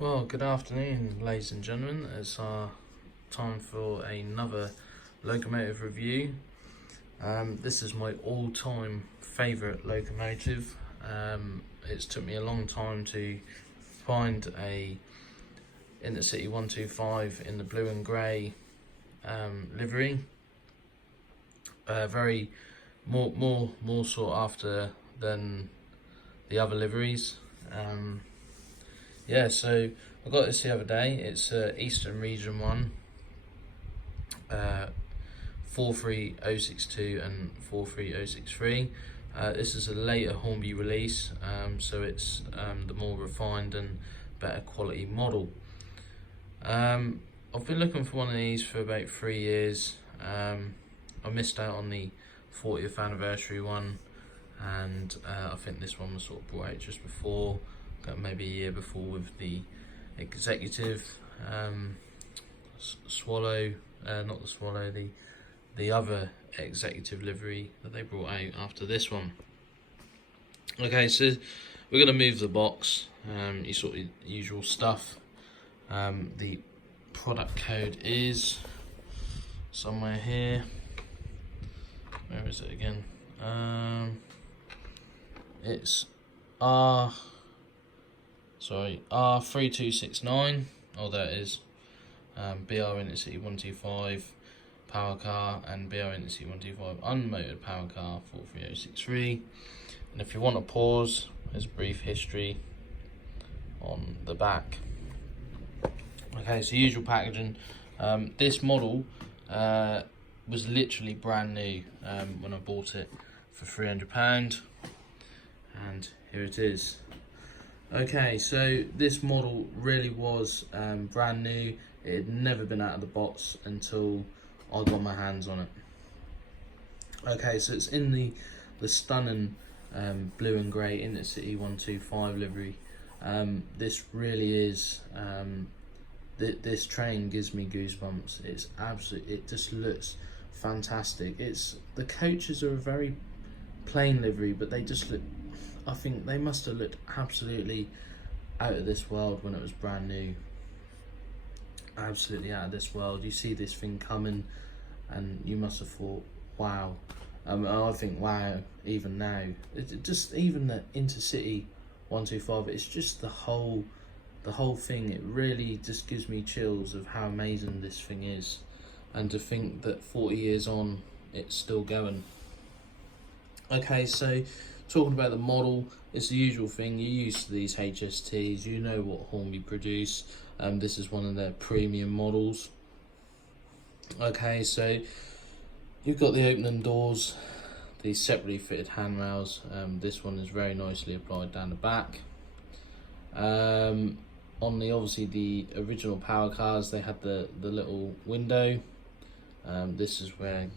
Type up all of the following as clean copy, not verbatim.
Well, good afternoon, ladies and gentlemen. It's time for another locomotive review. This is my all-time favourite locomotive. It's took me a long time to find a Intercity 125 in the blue and grey livery. Very more sought after than the other liveries. Yeah, so I got this the other day. It's Eastern Region 1, 43062 and 43063. This is a later Hornby release, so it's the more refined and better quality model. I've been looking for one of these for about 3 years. I missed out on the 40th anniversary one, and I think this one was sort of brought out just before, maybe a year before, with the executive swallow, not the swallow, the other executive livery that they brought out after this one. Okay, so we're going to move the box, you sort of usual stuff. The product code is somewhere here. Where is it again? It's R3269. Oh, there it is. BR Intercity 125 power car and BR Intercity 125 unmotored power car 43063. And if you want to pause, there's a brief history on the back. Okay, so usual packaging. This model was literally brand new when I bought it for £300, and here it is. Okay, so this model really was brand new. It had never been out of the box until I got my hands on it. Okay, so it's in the stunning blue and grey Intercity 125 livery. This really is, this train gives me goosebumps. It's absolutely, it just looks fantastic. The coaches are a very plain livery, but they just look, I think they must have looked absolutely out of this world when it was brand new. Absolutely out of this world. You see this thing coming and you must have thought, wow. I think wow even now. Just even the Intercity 125, it's just the whole thing. It really just gives me chills of how amazing this thing is, and to think that 40 years on it's still going. Okay, so talking about the model, it's the usual thing. You're used to these HSTs, you know what Hornby produce. This is one of their premium models. Okay, so you've got the opening doors, the separately fitted handrails. This one is very nicely applied down the back. On the obviously the original power cars, they had the little window. This is where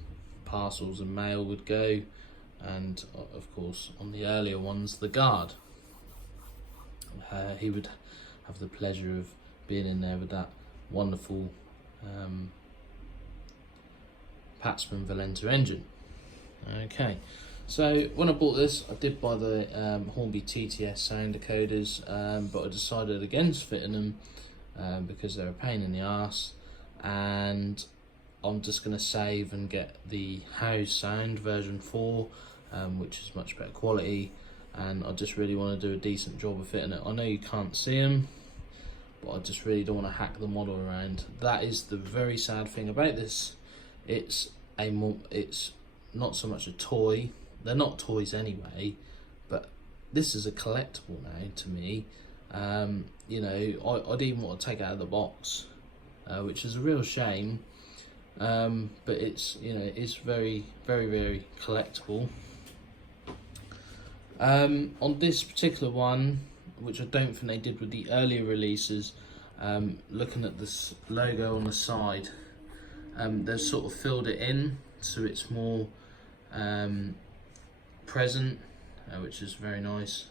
parcels and mail would go. And of course on the earlier ones, the guard, he would have the pleasure of being in there with that wonderful Patsman Valenta engine. Okay, so when I bought this, I did buy the Hornby TTS sound decoders, but I decided against fitting them because they're a pain in the arse, and I'm just going to save and get the House Sound version 4, which is much better quality, and I just really want to do a decent job of fitting it. I know you can't see them, but I just really don't want to hack the model around. That is the very sad thing about this. It's not so much a toy. They're not toys anyway, but this is a collectible now to me. You know, I'd even want to take it out of the box, which is a real shame. But it's, you know, it's very collectible. On this particular one, which I don't think they did with the earlier releases, looking at this logo on the side, they've sort of filled it in so it's more present, which is very nice.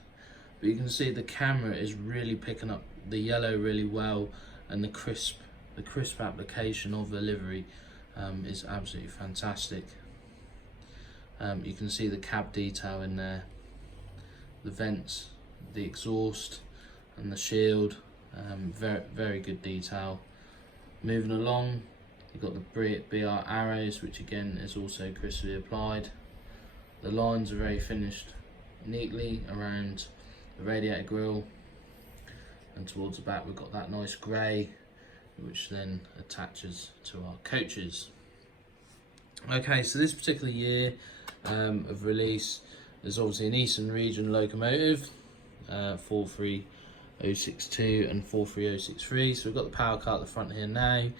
But you can see the camera is really picking up the yellow really well, and the crisp application of the livery is absolutely fantastic. You can see the cab detail in there, the vents, the exhaust and the shield. Very good detail. Moving along, you've got the BR arrows, which again is also crisply applied. The lines are very finished neatly around the radiator grille, and towards the back we've got that nice grey, which then attaches to our coaches. Okay, so this particular year of release, there's obviously an Eastern Region locomotive, 43062 and 43063. So we've got the power car at the front here now.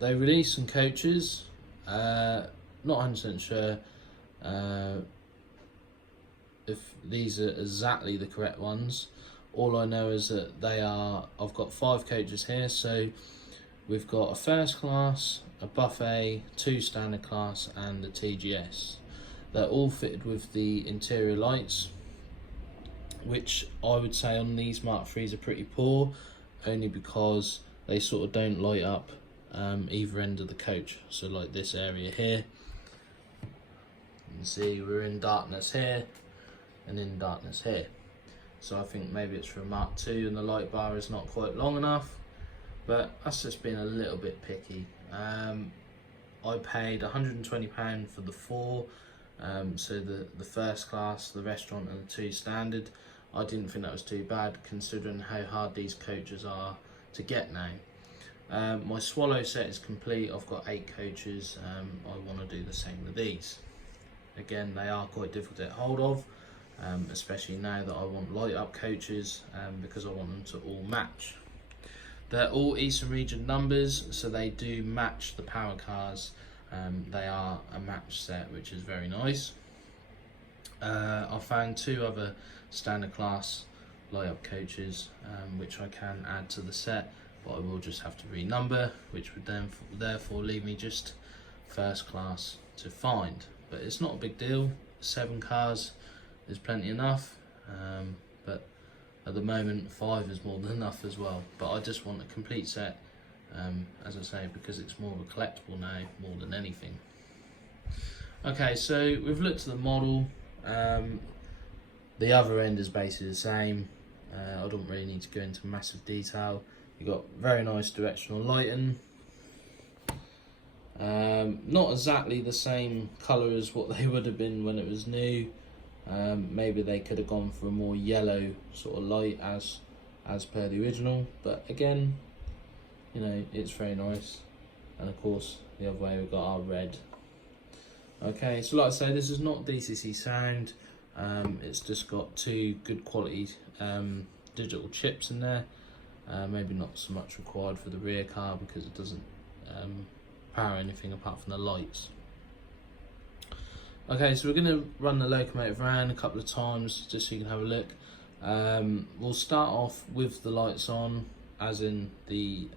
They released some coaches, not 100% sure if these are exactly the correct ones. All I know is that I've got 5 coaches here, so we've got a first class, a buffet, 2 standard class and a TGS. They're all fitted with the interior lights, which I would say on these Mark III's are pretty poor, only because they sort of don't light up either end of the coach. So like this area here, you can see we're in darkness here and in darkness here. So I think maybe it's for a Mark II and the light bar is not quite long enough, but that's just being a little bit picky. I paid £120 for the 4, so the first class, the restaurant and the 2 standard. I didn't think that was too bad considering how hard these coaches are to get now. My swallow set is complete. I've got 8 coaches. I want to do the same with these. Again, they are quite difficult to get hold of, especially now that I want light up coaches, because I want them to all match. They're all Eastern Region numbers, so they do match the power cars. They are a match set, which is very nice. I found 2 other standard class light up coaches, which I can add to the set, but I will just have to renumber, which would then therefore leave me just first class to find. But it's not a big deal. 7 cars is plenty enough, but at the moment 5 is more than enough as well. But I just want a complete set, as I say, because it's more of a collectible now more than anything. Okay, so we've looked at the model. The other end is basically the same. I don't really need to go into massive detail. You've got very nice directional lighting. Not exactly the same colour as what they would have been when it was new. Maybe they could have gone for a more yellow sort of light as per the original, but again, you know, it's very nice. And of course the other way we've got our red. Okay, so like I say, this is not DCC sound. It's just got 2 good quality digital chips in there. Maybe not so much required for the rear car because it doesn't power anything apart from the lights. Okay, so we're going to run the locomotive around a couple of times just so you can have a look. We'll start off with the lights on, as in the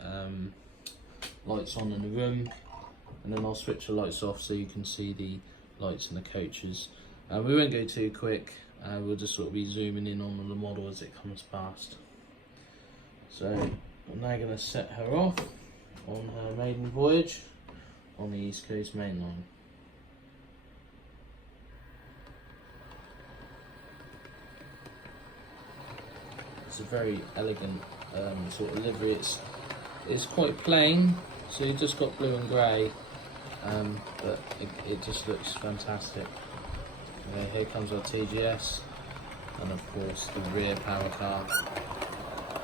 lights on in the room, and then I'll switch the lights off so you can see the lights in the coaches. We won't go too quick, we'll just sort of be zooming in on the model as it comes past. So I'm now going to set her off on her maiden voyage on the East Coast Main Line. It's a very elegant sort of livery. It's quite plain, so you've just got blue and grey, but it just looks fantastic. Okay, here comes our TGS, and of course the rear power car,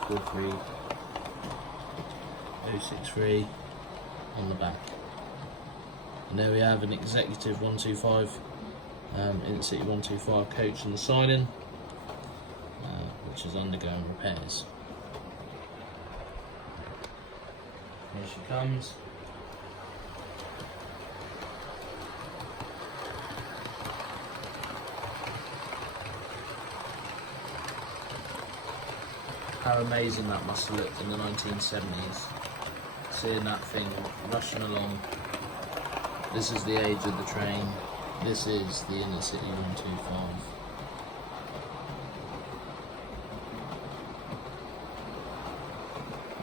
43063 on the back. And there we have an executive 125, Intercity 125 coach in the siding, which is undergoing repairs. Here she comes. How amazing that must have looked in the 1970s. Seeing that thing rushing along. This is the age of the train. This is the Intercity 125.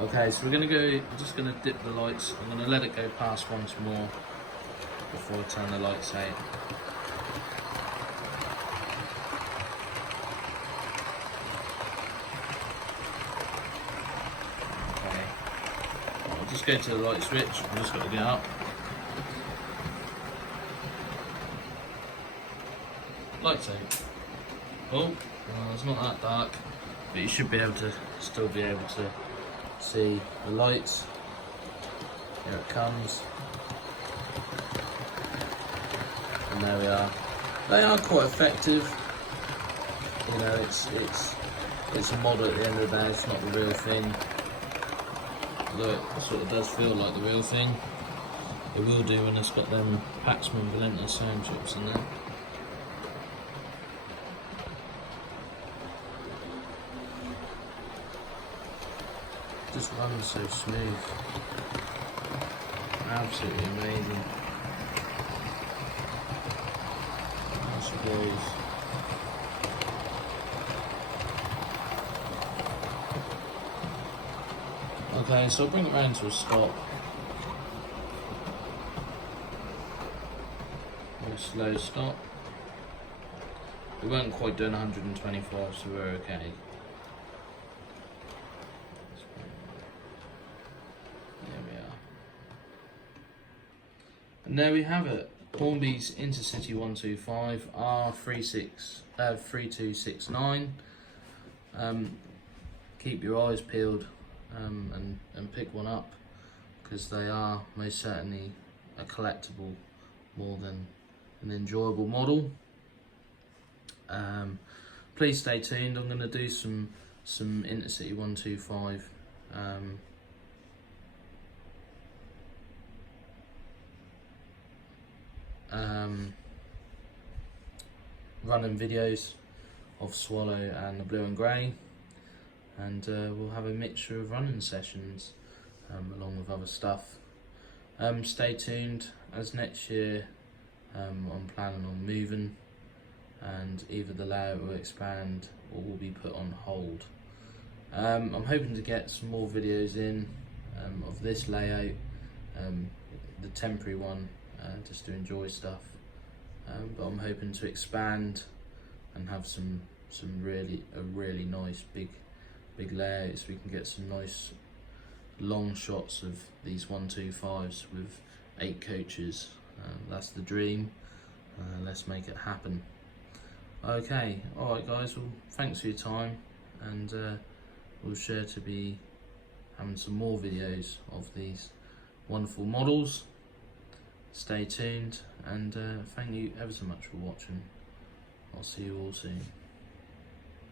Okay, so we're just gonna dip the lights. I'm gonna let it go past once more before I turn the lights out. let's go to the light switch. I'm just got to get up. Lights out. Oh, well, it's not that dark, but you should be able to still be able to see the lights. Here it comes. And there we are. They are quite effective. You know, it's a model at the end of the day, it's not the real thing. Although it sort of does feel like the real thing. It will do when it's got them Paxman Valenta sound chips in there. Just runs so smooth. Absolutely amazing. There she goes. Okay, so I'll bring it round to a stop. A slow stop. We weren't quite doing 125, so we're okay. There we are. And there we have it. Hornby's Intercity 125 R3269. Keep your eyes peeled and pick one up, because they are most certainly a collectible more than an enjoyable model. Please stay tuned. I'm going to do some Intercity 125 running videos of Swallow and the blue and grey, and we'll have a mixture of running sessions along with other stuff. Stay tuned, as next year I'm planning on moving, and either the layout will expand or will be put on hold. I'm hoping to get some more videos in of this layout, the temporary one, just to enjoy stuff, but I'm hoping to expand and have some really nice big layouts. We can get some nice long shots of these 125s with 8 coaches. That's the dream. Let's make it happen. Okay, alright guys, well thanks for your time, and we'll share to be having some more videos of these wonderful models. Stay tuned, and thank you ever so much for watching. I'll see you all soon.